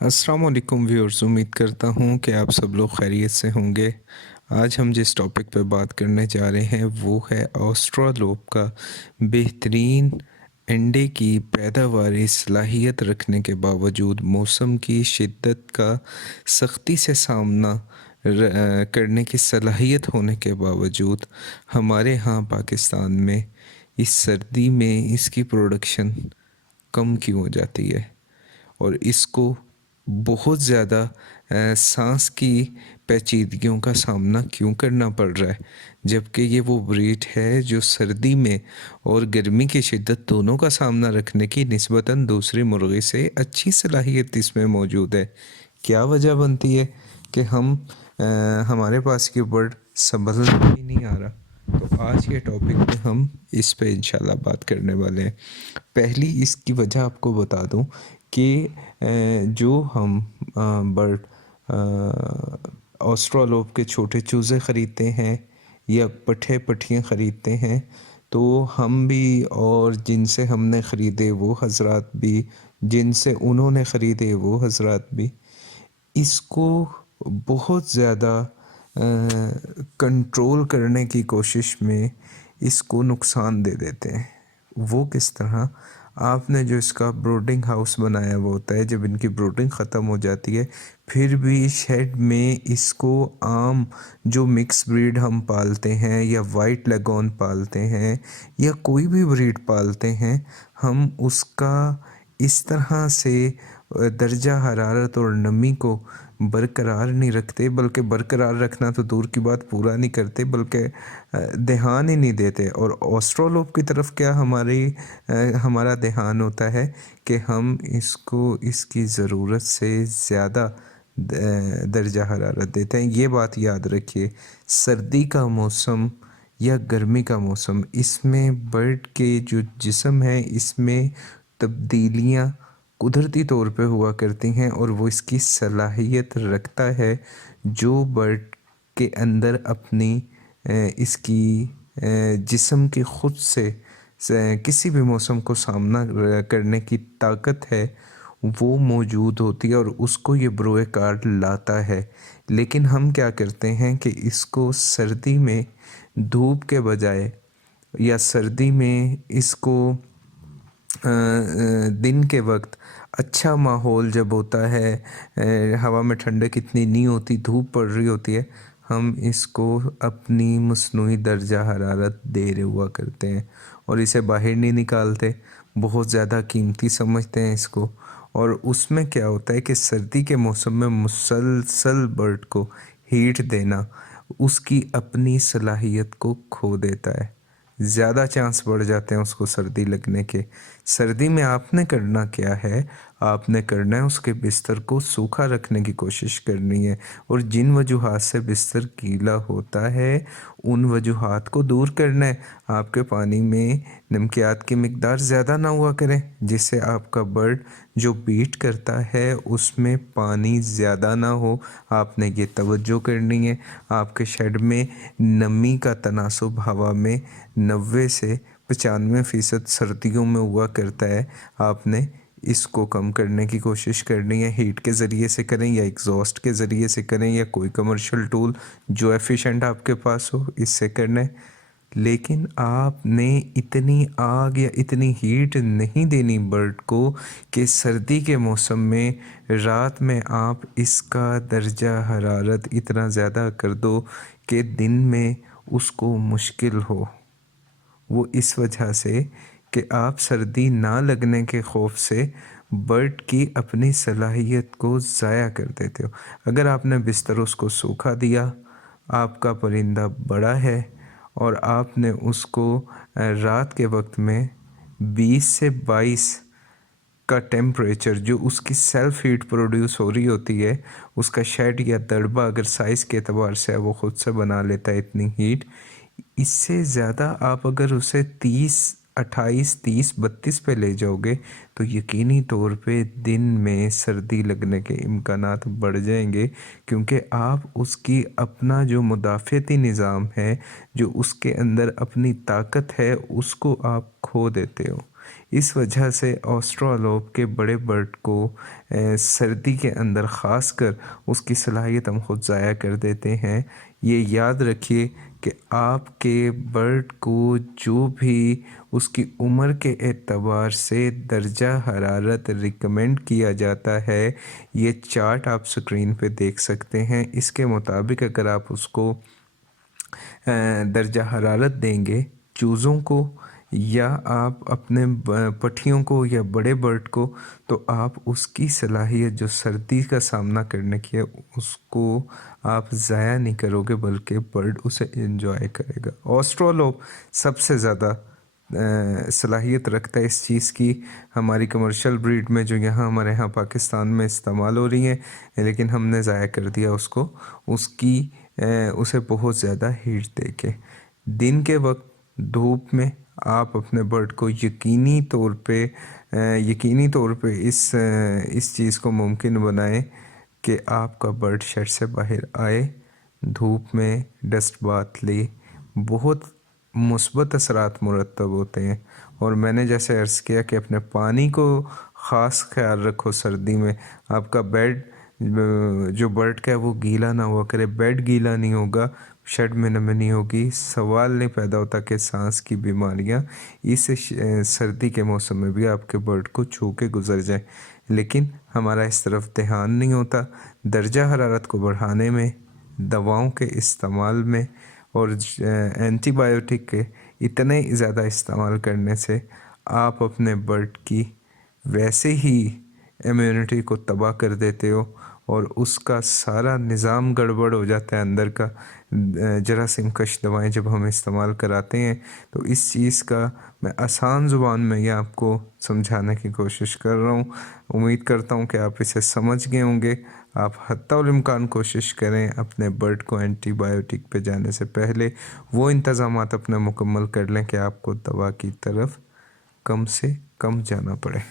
अस्सलाम वालेकुम व्यूअर्स, उम्मीद करता हूँ कि आप सब लोग खैरियत से होंगे। आज हम जिस टॉपिक पे बात करने जा रहे हैं वो है ऑस्ट्रालोप का बेहतरीन अंडे की पैदावारी सलाहियत रखने के बावजूद मौसम की शिद्दत का सख्ती से सामना करने की सलाहियत होने के बावजूद हमारे यहाँ पाकिस्तान में इस सर्दी में इसकी प्रोडक्शन कम क्यों हो जाती है और इसको बहुत ज़्यादा सांस की पेचीदगियों का सामना क्यों करना पड़ रहा है, जबकि ये वो ब्रीड है जो सर्दी में और गर्मी की शिद्दत दोनों का सामना रखने की निस्बतन दूसरी मुर्गी से अच्छी सलाहियत इसमें मौजूद है। क्या वजह बनती है कि हमारे पास ये बर्ड संभल ही नहीं आ रहा। तो आज के टॉपिक पे हम इस पे इंशाल्लाह बात करने वाले हैं। पहली इसकी वजह आपको बता दूं कि जो हम बर्ड ऑस्ट्रालोप के छोटे चूज़े ख़रीदते हैं या पट्ठे पट्ठियाँ ख़रीदते हैं, तो हम भी और जिनसे हमने ख़रीदे वो हज़रात भी, जिनसे उन्होंने ख़रीदे वो हज़रात भी, इसको बहुत ज़्यादा कंट्रोल करने की कोशिश में इसको नुकसान दे देते हैं। वो किस तरह? आपने जो इसका ब्रूडिंग हाउस बनाया हुआ होता है, जब इनकी ब्रूडिंग ख़त्म हो जाती है फिर भी शेड में इसको आम जो मिक्स ब्रीड हम पालते हैं या वाइट लेगॉन पालते हैं या कोई भी ब्रीड पालते हैं, हम उसका इस तरह से दर्जा हरारत और नमी को बरकरार नहीं रखते, बल्कि बरकरार रखना तो दूर की बात, पूरा नहीं करते, बल्कि ध्यान ही नहीं देते। और ऑस्ट्रालोप की तरफ क्या हमारा ध्यान होता है कि हम इसको इसकी ज़रूरत से ज़्यादा दर्जा हरारत देते हैं। ये बात याद रखिए, सर्दी का मौसम या गर्मी का मौसम, इसमें बर्ड के जो जिस्म है इसमें तब्दीलियाँ कुदरती तौर पे हुआ करती हैं और वो इसकी सलाहियत रखता है जो बर्ड के अंदर अपनी इसकी जिस्म की ख़ुद से किसी भी मौसम को सामना करने की ताकत है, वो मौजूद होती है और उसको ये बरोए कार्ड लाता है। लेकिन हम क्या करते हैं कि इसको सर्दी में धूप के बजाय या सर्दी में इसको दिन के वक्त अच्छा माहौल जब होता है, हवा में ठंडक इतनी नहीं होती, धूप पड़ रही होती है, हम इसको अपनी मस्नूई दर्जा हरारत दे रहे हुआ करते हैं और इसे बाहर नहीं निकालते, बहुत ज़्यादा कीमती समझते हैं इसको। और उसमें क्या होता है कि सर्दी के मौसम में मुसलसल बर्ड को हीट देना उसकी अपनी सलाहियत को खो देता है, ज़्यादा चांस बढ़ जाते हैं उसको सर्दी लगने के। सर्दी में आपने करना क्या है, आपने करना है उसके बिस्तर को सूखा रखने की कोशिश करनी है और जिन वजूहात से बिस्तर गीला होता है उन वजूहात को दूर करना है। आपके पानी में नमकियात की मिकदार ज़्यादा ना हुआ करें, जिससे आपका बर्ड जो बीट करता है उसमें पानी ज़्यादा ना हो। आपने ये तवज्जो करनी है। आपके शेड में नमी का तनासुब हवा में 90 से 95% सर्दियों में हुआ करता है। आपने इसको कम करने की कोशिश करनी है, हीट के ज़रिए से करें या एग्जॉस्ट के ज़रिए से करें या कोई कमर्शियल टूल जो एफिशिएंट आपके पास हो, इससे करना है। लेकिन आपने इतनी आग या इतनी हीट नहीं देनी बर्ड को कि सर्दी के मौसम में रात में आप इसका दर्जा हरारत इतना ज़्यादा कर दो कि दिन में उसको मुश्किल हो। वो इस वजह से कि आप सर्दी ना लगने के खौफ से बर्ड की अपनी सलाहियत को ज़ाया कर देते हो। अगर आपने बिस्तर उसको सूखा दिया, आपका परिंदा बड़ा है और आपने उसको रात के वक्त में 20 से 22 का टेम्परेचर जो उसकी सेल्फ हीट प्रोड्यूस हो रही होती है, उसका शेड या दड़बा अगर साइज़ के एतबार से है वो ख़ुद से बना लेता है इतनी हीट, इससे ज़्यादा आप अगर उसे 30 28 30 32 पे ले जाओगे तो यकीनी तौर पे दिन में सर्दी लगने के इम्कानात बढ़ जाएंगे, क्योंकि आप उसकी अपना जो मुदाफ़ती निज़ाम है, जो उसके अंदर अपनी ताकत है, उसको आप खो देते हो। इस वजह से ऑस्ट्रालोप के बड़े बर्ड को सर्दी के अंदर ख़ासकर उसकी सलाहियत हम खुद ज़ाया कर देते हैं। ये याद रखिए कि आपके बर्ड को जो भी उसकी उम्र के एतबार से दर्जा हरारत रिकमेंड किया जाता है, ये चार्ट आप स्क्रीन पे देख सकते हैं। इसके मुताबिक अगर आप उसको दर्जा हरारत देंगे चूज़ों को या आप अपने पठियों को या बड़े बर्ड को, तो आप उसकी सलाहियत जो सर्दी का सामना करने की है उसको आप ज़ाया नहीं करोगे, बल्कि बर्ड उसे एंजॉय करेगा। ऑस्ट्रोलोप सबसे ज़्यादा सलाहियत रखता है इस चीज़ की। हमारी कमर्शियल ब्रीड में जो हमारे यहाँ पाकिस्तान में इस्तेमाल हो रही हैं, लेकिन हमने ज़ाया कर दिया उसको, उसकी उसे बहुत ज़्यादा हीट दे के। दिन के वक्त धूप में आप अपने बर्ड को यकीनी तौर पे इस चीज़ को मुमकिन बनाएं कि आपका बर्ड शेड से बाहर आए, धूप में डस्ट बाथ ले। बहुत मुस्बत असरात मुरतब होते हैं। और मैंने जैसे अर्ज़ किया कि अपने पानी को ख़ास ख्याल रखो। सर्दी में आपका बेड जो बर्ड का है वो गीला ना हुआ करे। बेड गीला नहीं होगा, शेड में नमी नहीं होगी, सवाल नहीं पैदा होता कि सांस की बीमारियां इस सर्दी के मौसम में भी आपके बर्ड को छू के गुजर जाए। लेकिन हमारा इस तरफ ध्यान नहीं होता। दर्जा हरारत को बढ़ाने में, दवाओं के इस्तेमाल में और एंटीबायोटिक के इतने ज़्यादा इस्तेमाल करने से आप अपने बर्ड की वैसे ही इम्यूनिटी को तबाह कर देते हो और उसका सारा निज़ाम गड़बड़ हो जाता है अंदर का। जरासीम कश दवाएं जब हम इस्तेमाल कराते हैं, तो इस चीज़ का मैं आसान ज़ुबान में ये आपको समझाने की कोशिश कर रहा हूँ। उम्मीद करता हूँ कि आप इसे समझ गए होंगे। आप हत्ता इम्कान कोशिश करें अपने बर्ड को एंटीबायोटिक पे जाने से पहले वो इंतज़ामात अपने मुकम्मल कर लें कि आपको दवा की तरफ कम से कम जाना पड़े।